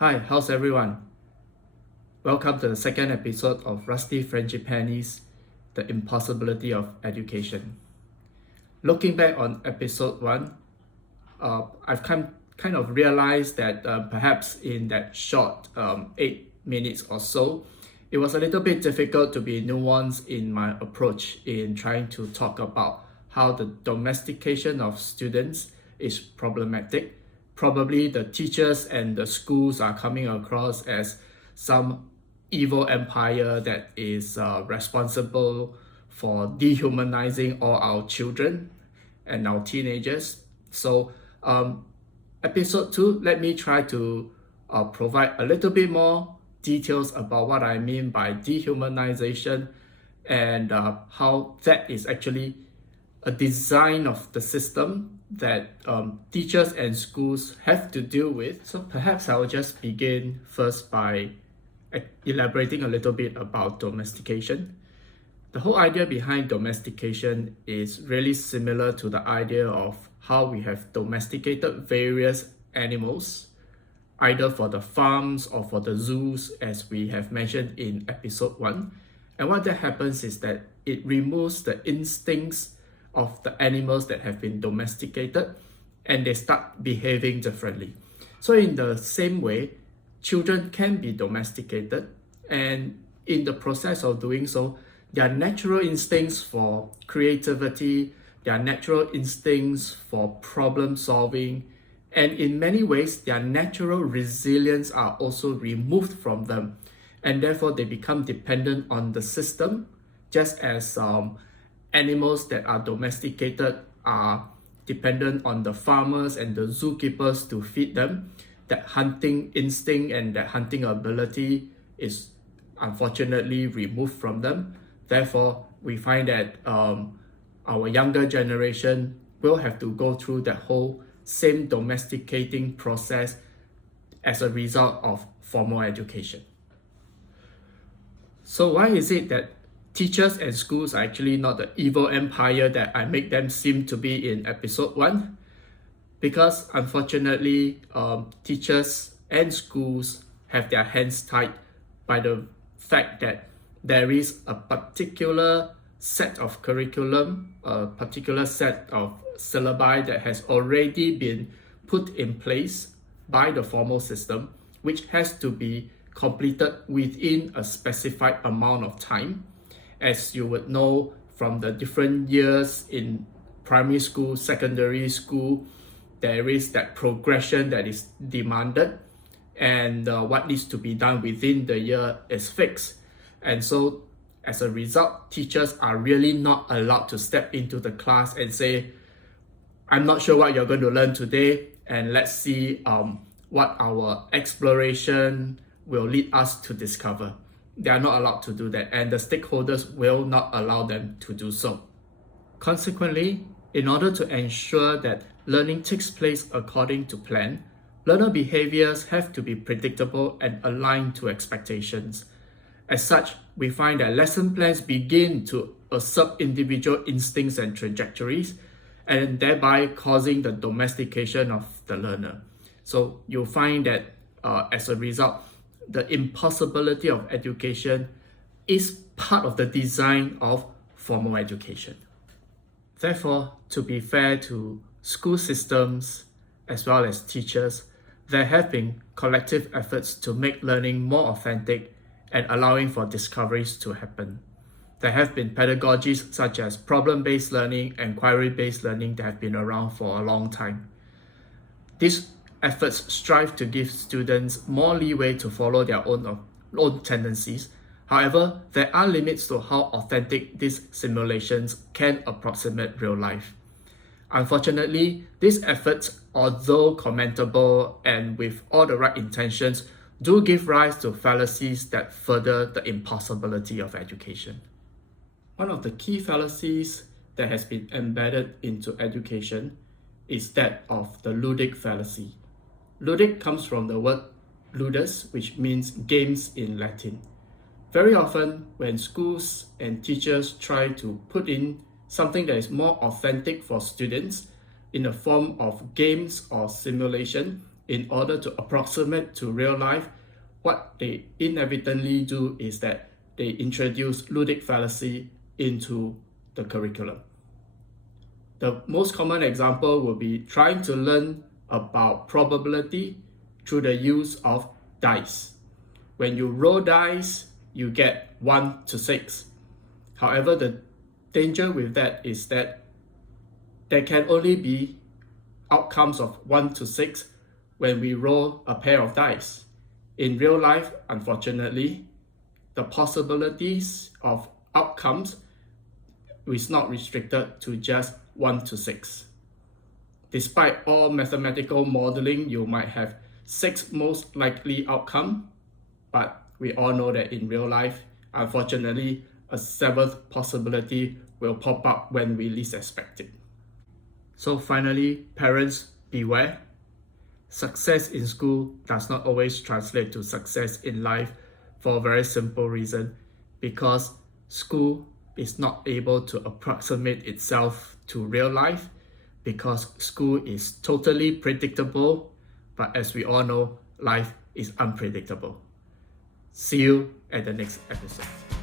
Hi, how's everyone? Welcome to the second episode of Rusty Frangipane's The Impossibility of Education. Looking back on episode 1, I've kind of realized that perhaps in that short 8 minutes or so, it was a little bit difficult to be nuanced in my approach in trying to talk about how the domestication of students is problematic. Probably the teachers and the schools are coming across as some evil empire that is responsible for dehumanizing all our children and our teenagers. So episode 2, let me try to provide a little bit more details about what I mean by dehumanization and how that is actually a design of the system that teachers and schools have to deal with. So perhaps I'll just begin first by elaborating a little bit about domestication. The whole idea behind domestication is really similar to the idea of how we have domesticated various animals, either for the farms or for the zoos, as we have mentioned in episode 1. And what that happens is that it removes the instincts of the animals that have been domesticated and they start behaving differently. So in the same way, children can be domesticated, and in the process of doing so, their natural instincts for creativity, their natural instincts for problem solving, and in many ways, their natural resilience are also removed from them, and therefore they become dependent on the system, just as animals that are domesticated are dependent on the farmers and the zookeepers to feed them. That hunting instinct and that hunting ability is unfortunately removed from them. Therefore, we find that our younger generation will have to go through that whole same domesticating process as a result of formal education. So why is it that teachers and schools are actually not the evil empire that I make them seem to be in episode 1? Because unfortunately, teachers and schools have their hands tied by the fact that there is a particular set of curriculum, a particular set of syllabi that has already been put in place by the formal system, which has to be completed within a specified amount of time. As you would know from the different years in primary school, secondary school, there is that progression that is demanded, and what needs to be done within the year is fixed. And so as a result, teachers are really not allowed to step into the class and say, I'm not sure what you're going to learn today, and let's see what our exploration will lead us to discover. They are not allowed to do that, and the stakeholders will not allow them to do so. Consequently, in order to ensure that learning takes place according to plan, learner behaviors have to be predictable and aligned to expectations. As such, we find that lesson plans begin to usurp individual instincts and trajectories, and thereby causing the domestication of the learner. So you'll find that as a result, the impossibility of education is part of the design of formal education. Therefore, to be fair to school systems as well as teachers, there have been collective efforts to make learning more authentic and allowing for discoveries to happen. There have been pedagogies such as problem-based learning and query-based learning that have been around for a long time. These efforts strive to give students more leeway to follow their own tendencies. However, there are limits to how authentic these simulations can approximate real life. Unfortunately, these efforts, although commendable and with all the right intentions, do give rise to fallacies that further the impossibility of education. One of the key fallacies that has been embedded into education is that of the ludic fallacy. Ludic comes from the word ludus, which means games in Latin. Very often, when schools and teachers try to put in something that is more authentic for students in the form of games or simulation, in order to approximate to real life, what they inevitably do is that they introduce ludic fallacy into the curriculum. The most common example will be trying to learn about probability through the use of dice. When you roll dice, you get 1 to 6. However, the danger with that is that there can only be outcomes of 1 to 6 when we roll a pair of dice. In real life, unfortunately, the possibilities of outcomes is not restricted to just 1 to 6. Despite all mathematical modeling, you might have 6 most likely outcome, but we all know that in real life, unfortunately, a 7th possibility will pop up when we least expect it. So finally, parents, beware. Success in school does not always translate to success in life for a very simple reason, because school is not able to approximate itself to real life, because school is totally predictable, but as we all know, life is unpredictable. See you at the next episode.